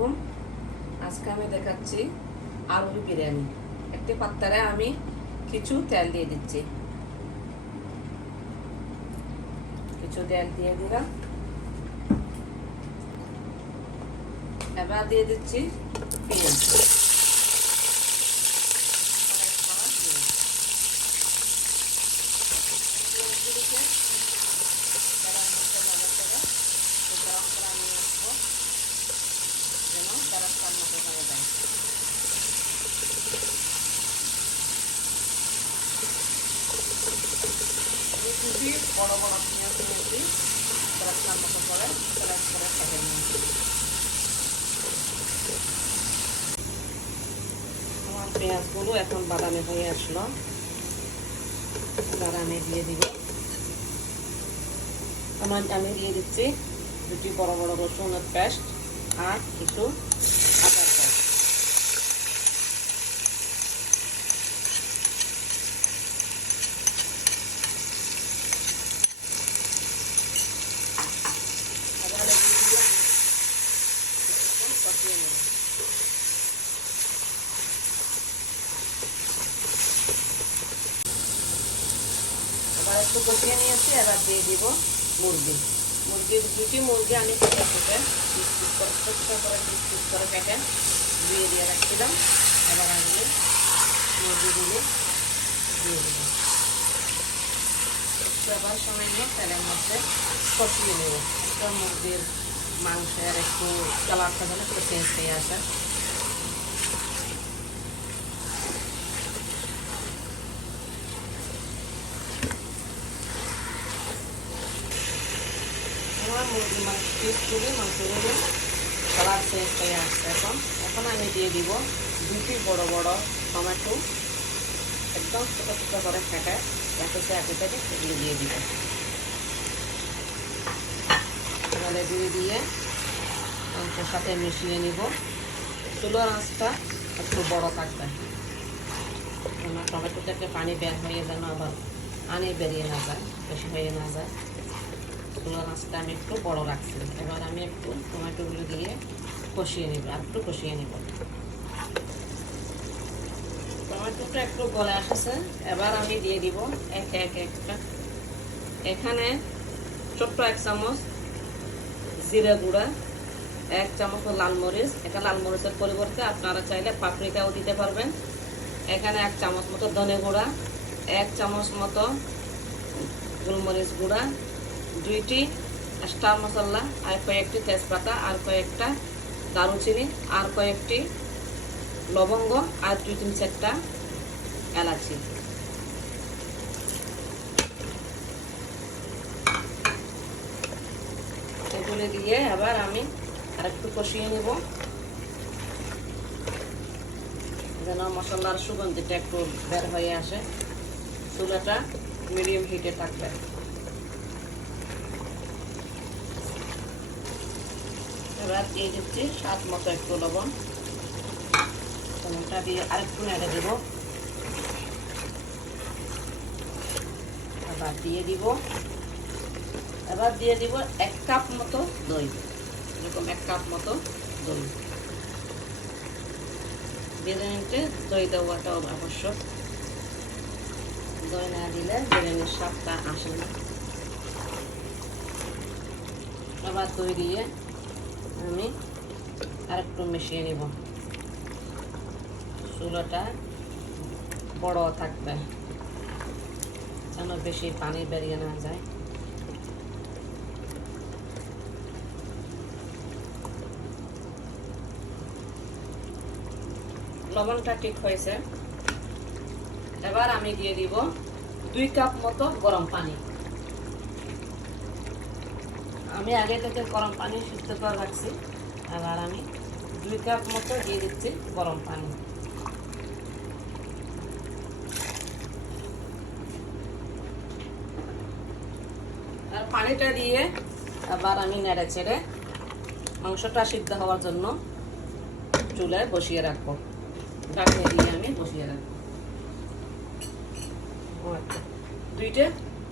আলাইকুম আজকে আমি দেখাচ্ছি আলু বিরিয়ানি। একটি পাত্রে আমি কিছু তেল দিয়ে দিচ্ছি। কিছু তেল দিয়ে দিলাম। এবার দিয়ে দিচ্ছি পেঁয়াজ। পেঁয়াজগুলিকে গরম বড় বড় পেঁয়াজ নিয়েছি মতো করে করে আমার পেঁয়াজগুলো এখন বাদামি হয়ে আসলো। আমি দিয়ে দিব। আমার আমি দিয়ে দিচ্ছি দুটি বড় বড় রসুনের পেস্ট। আর কিছুক্ষণ কষিয়ে নেব। এবার একটু কষিয়ে নিয়েছি এবার দিয়ে দিব মুরগি। মুরগি, দুটি মুরগি আমি কেটে কেটে পিস করে ছোট্ট করে পিস করে কেটে ধুয়ে দিয়ে রাখছিলাম এবার আমি মুরগিগুলো দিয়ে দিলাম সবার সময় নিয়ে তেলের মধ্যে কষিয়ে নেব। একটা মুরগির মাংসের একটু কালারটা যেন একটু চেঞ্জ হয়ে আসে আমার মুরগি পিসগুলি মাংসগুলি কালার চেঞ্জ হয়ে আসছে এখন। এখন আমি দিয়ে দিব দুটি বড় বড় টমেটো। একদম ছোটো ছোটো করে ফেটে একেতে একেতে এগুলো দিয়ে দিব। তাহলে দিয়ে দিয়ে মাংসের সাথে মিশিয়ে নিব। চুলোর আঁচটা একটু বড় থাকবে। টমেটো থেকে পানি বের হয়ে যেন আবার পানি বেরিয়ে না যায়, বেশি হয়ে না যায়। চুলোর আঁচটা আমি একটু বড় রাখছি। এবার আমি একটু টমেটোগুলো দিয়ে কষিয়ে নিব, আর একটু কষিয়ে নিব। টমেটোটা একটু গলে আসছে। এবার আমি দিয়ে দিব এক এক একটা। এখানে ছোট্ট এক চামচ জিরা গুঁড়া, এক চামচ লাল মরিচ। এটা লাল মরিচের পরিবর্তে আপনারা চাইলে পাপরিকাও দিতে পারবেন। এখানে এক চামচ মতো ধনে গুঁড়া, এক চামচ মতো গোলমরিচ গুঁড়া দুইটি স্টার মশলা, আর কয়েকটি তেজপাতা, আর কয়েকটা দারুচিনি, আর কয়েকটি লবঙ্গ, আর দুই তিন চারটা এলাচি। এগুলো দিয়ে আবার আমি আরেকটু কষিয়ে নেব। যেন মশলার সুগন্ধিটা একটু বের হয়ে আসে, চুলাটা মিডিয়াম হিটে থাকবে এবার দিয়ে দিচ্ছি স্বাদ মতো একটু লবণ। লবণটা দিয়ে আরেকটু নেড়ে দেব। এবার দিয়ে দিব। এবার দিয়ে দিব এক কাপ মতো দই। এরকম এক কাপ মতো দই। বিরিয়ানিতে দই দেওয়াটাও আবশ্যক। দই না দিলে বিরিয়ানির স্বাদটা আসে না। আবার দই দিয়ে আমি আরেকটু মিশিয়ে নিব। চুলোটা বড় থাকবে, যেন বেশি পানি বেরিয়ে না যায়। লবণটা ঠিক হয়েছে। এবার আমি দিয়ে দিব দুই কাপ মতো গরম পানি। আমি আগে থেকে গরম পানি সিদ্ধ করে রাখছি। এবার আমি দুই কাপ মতো দিয়ে দিচ্ছি গরম পানি। আর পানিটা দিয়ে আবার আমি নেড়ে ছেড়ে মাংসটা সিদ্ধ হওয়ার জন্য চুলায় বসিয়ে রাখব। ঢাকনি দিয়ে আমি বসিয়ে রাখব। আচ্ছা। দুইটা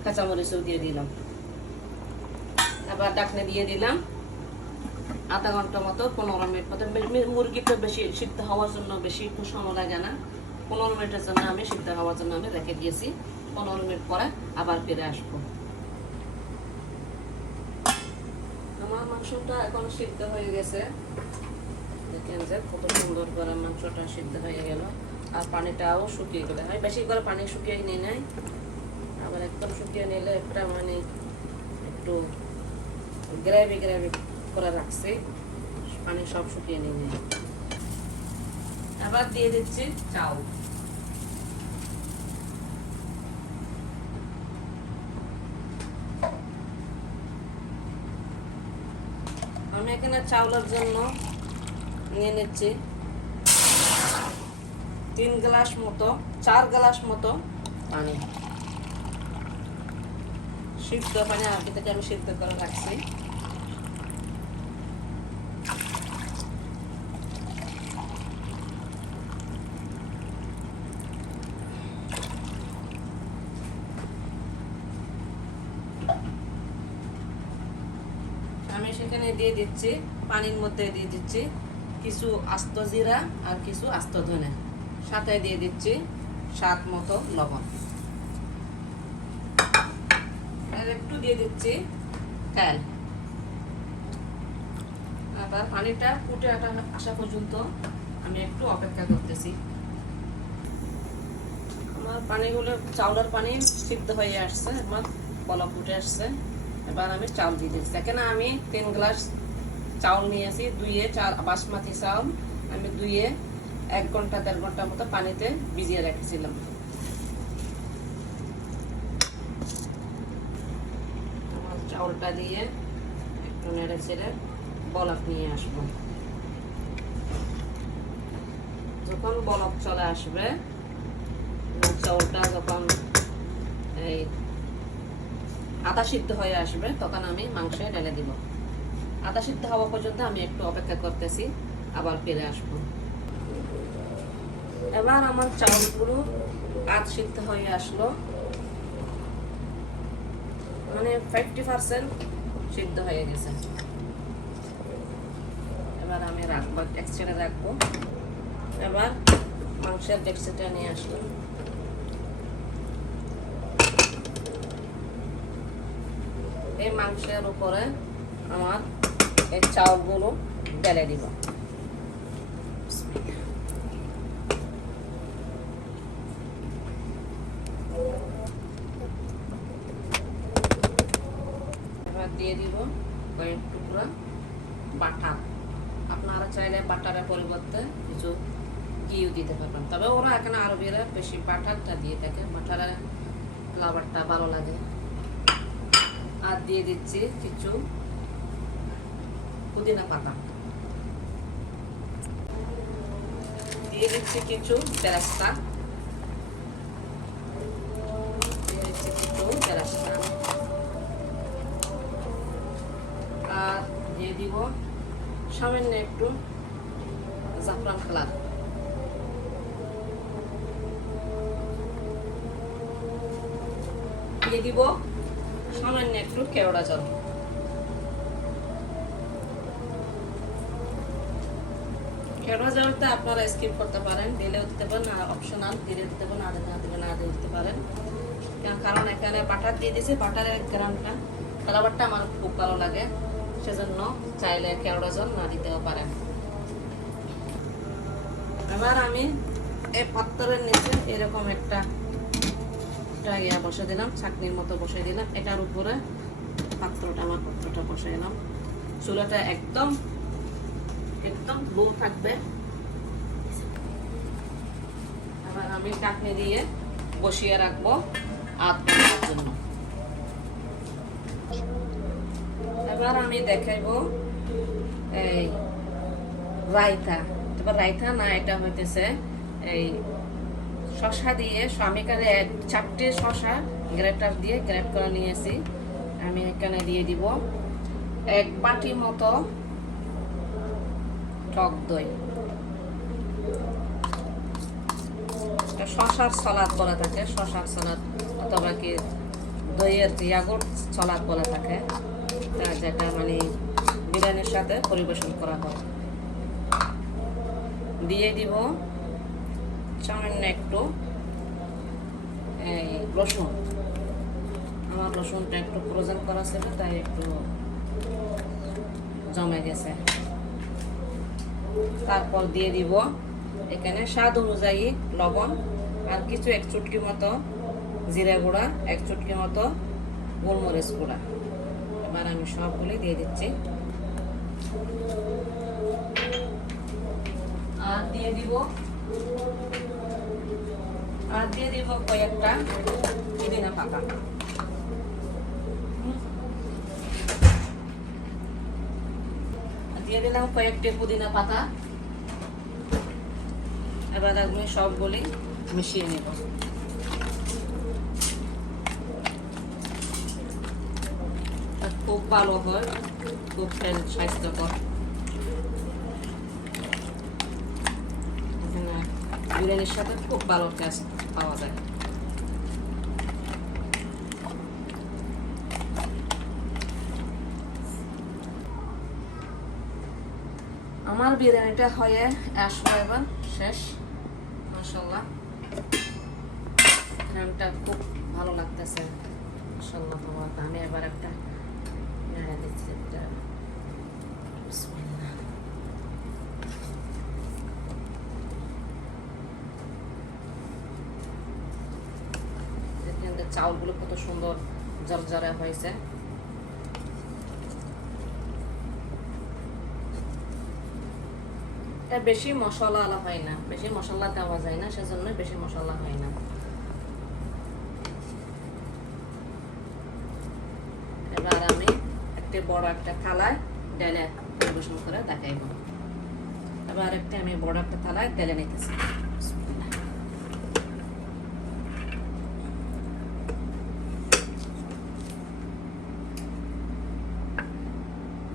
কাঁচামরিচও দিয়ে দিলাম। আবার ডাকনে দিয়ে দিলাম। আধা ঘণ্টা মতো, পনেরো মিনিট মতো। মুরগিটা বেশি সিদ্ধ হওয়ার জন্য বেশি সময় লাগে না। পনেরো মিনিটের জন্য আমি সিদ্ধ হওয়ার জন্য আমি রেখে দিয়েছি। পনেরো মিনিট পরে আবার ফিরে আসব। আমার মাংসটা এখন সিদ্ধ হয়ে গেছে। দেখেন যে কত সুন্দর করে মাংসটা সিদ্ধ হয়ে গেল। আর পানিটাও শুকিয়ে গেলে। আমি বেশি করে পানি শুকিয়ে নিই নাই। আবার একদম শুকিয়ে নিলে একটা মানে একটু গ্রেভি গ্রেভি করে রাখছি। পানি সব শুকিয়ে নিয়ে নেই। আবার দিয়ে দিচ্ছি চাল আমি এখানে চাউলের জন্য নিয়ে নিচ্ছি তিন গ্লাস মতো, চার গ্লাস মতো পানি। সিদ্ধ পানি আগে আমি সিদ্ধ করে রাখছি। সেখানে দিয়ে দিচ্ছি, পানির মধ্যে দিয়ে দিচ্ছি কিছু আস্ত জিরা আর কিছু আস্ত ধনে। সাথে দিয়ে দিচ্ছি স্বাদ মতো লবণ। আর একটু দিয়ে দিচ্ছি তেল। আবার পানিটা ফুটে আসা পর্যন্ত আমি একটু অপেক্ষা করতেছি। আমার পানিগুলো, চাউলের পানি সিদ্ধ হয়ে আসছে, আমার কলা ফুটে আসছে। এবার আমি চাউল দিয়ে দিচ্ছি। এখানে আমি তিন গ্লাস চাউল নিয়েছি, দুইয়ে চাল, বাসমতি চাউল। আমি দুইয়ে এক ঘণ্টা, দেড় ঘণ্টার মতো পানিতে ভিজিয়ে রেখেছিলাম। আমার দিয়ে একটু নেড়ে ছেড়ে বলক নিয়ে আসব। যখন বলক চলে আসবে চাউলটা যখন এই আদা সিদ্ধ হয়ে আসবে, তখন আমি মাংসে ঢেলে দিব। আদা সিদ্ধ হওয়া পর্যন্ত আমি একটু অপেক্ষা করতেছি, আবার ফিরে আসব। এবার আমার চাউলগুলো আধ সিদ্ধ হয়ে আসলো। মানে ফিফটি পার্সেন্ট সিদ্ধ হয়ে গেছে। এবার আমি রাখব এক্সট্রা রাখব। এবার মাংসের ডেক্সিটা নিয়ে আসব। এই মাংসের উপরে আমার এই চাউলগুলো ঢেলে দিব এবার দিয়ে দিব কয়েক টুকরা বাটার আপনারা চাইলে বাটারের পরিবর্তে কিছু ঘিও দিতে পারবেন। তবে ওরা এখানে আরবিরা বেশি বাটারটা দিয়ে থাকে বাটারের ফ্লেভারটা ভালো লাগে। আর দিয়ে দিচ্ছি কিছু পুদিনা পাতা। দিয়ে দিচ্ছি কিছু বেরাস্তা দিয়ে আর দিয়ে দিব সামান্য একটু জাফরান কালার। দিয়ে দিব। সামান্য একটু কেওড়া জল। কেওড়া জলটা আপনারা স্কিপ করতে পারেন, দিলেও দিতে পারেন অপশনাল দিলে দিতে পারেন না দিলে না দিলে দিতে পারেন। কারণ- এখানে বাটার দিয়ে দিয়েছি বাটারের গ্রামটা কালাবারটা আমার খুব ভালো লাগে, সেজন্য চাইলে কেওড়া জল না দিতেও পারেন। এবার আমি এই পাত্রের নিচে এরকম একটা একটা ইয়া বসে দিলাম চাকনির মতো বসে দিলাম। এটার উপরে পাত্রটা, আমার পাত্রটা বসে দিলাম। চুলাটা একদম একদম লো থাকবে। এবার আমি চাকনি দিয়ে বসিয়ে রাখব আধ ঘণ্টার জন্য। এবার আমি দেখাইবো এই রায়তা। এবার রায়তা না, এটা হইতেছে এই শশা দিয়ে স্বামীকারে এক চারটে শশা গ্রেটার দিয়ে গ্রেট করে নিয়েছি, আমি এখানে দিয়ে দিব এক বাটি মতো টক দই। শশার সলাদ বলা থাকে, শশার সলাদ অথবা কি দইয়ের ইয়াগুর সলাদ বলা থাকে, তা যেটা মানে বিরিয়ানির সাথে পরিবেশন করা হয়। দিয়ে দিব সামান্য একটু এই রসুন। আমার রসুনটা একটু ফ্রোজেন করা ছিল, তাই একটু জমে গেছে। তারপর দিয়ে দিব এখানে স্বাদ অনুযায়ী লবণ আর কিছু এক চুটকি মতো জিরা গুঁড়া, এক চুটকি মতো গোলমরিচ গুঁড়া। এবার আমি সবগুলি দিয়ে দিচ্ছি। আর দিয়ে দিব আর দিয়ে দিব কয়েকটা পুদিনা পাতা। দিয়ে দিলাম কয়েকটি পুদিনা পাতা। এবার আমি সবগুলি মিশিয়ে নেব। খুব ভালো হয়, খুব স্বাস্থ্যকর। বিরিয়ানির সাথে খুব ভালো টেস্ট আমার বিরিয়ানিটা হয়ে আসলো এবার শেষ মাসাল্লাহ ঘ্রামটা খুব ভালো লাগতেছে। মাসাল্লাহ আমি এবার একটা নেড়ে দিচ্ছি একটা বিসমিল্লাহ। দেখেন যে চাউলগুলো কত সুন্দর জরজরে হয়েছে। এটা বেশি মশলা আলা হয় না, বেশি মশলা দেওয়া যায় না সেজন্য বেশি মশলা হয় না। এবার আমি একটা বড় একটা থালায় ডেলে পরিবেশন করে দেখাইব। এবার একটা আমি বড় একটা থালায় ডেলে নিতেছি বিসমিল্লাহ।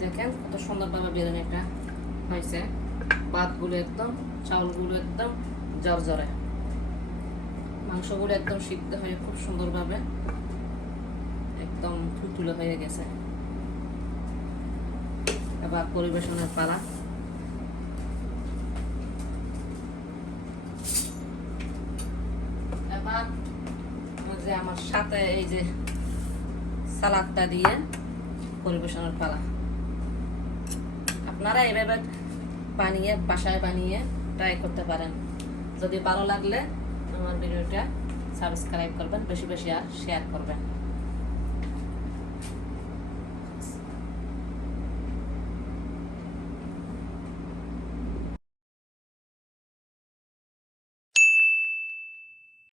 দেখেন কত সুন্দরভাবে বিরিয়ানিটা হয়েছে। ভাতগুলো একদম, চাউলগুলো একদম মাংসগুলো একদম সিদ্ধ হয়ে খুব সুন্দরভাবে একদম হয়ে গেছে। এবার পরিবেশনের পালা। এবার যে আমার সাথে এই যে সালাদটা দিয়ে পরিবেশনের পালা। আপনারা এভাবে বানিয়ে, বাসায় বানিয়ে ট্রাই করতে পারেন। যদি ভালো লাগলে আমার ভিডিওটা সাবস্ক্রাইব করবেন, বেশি বেশি আর শেয়ার করবেন।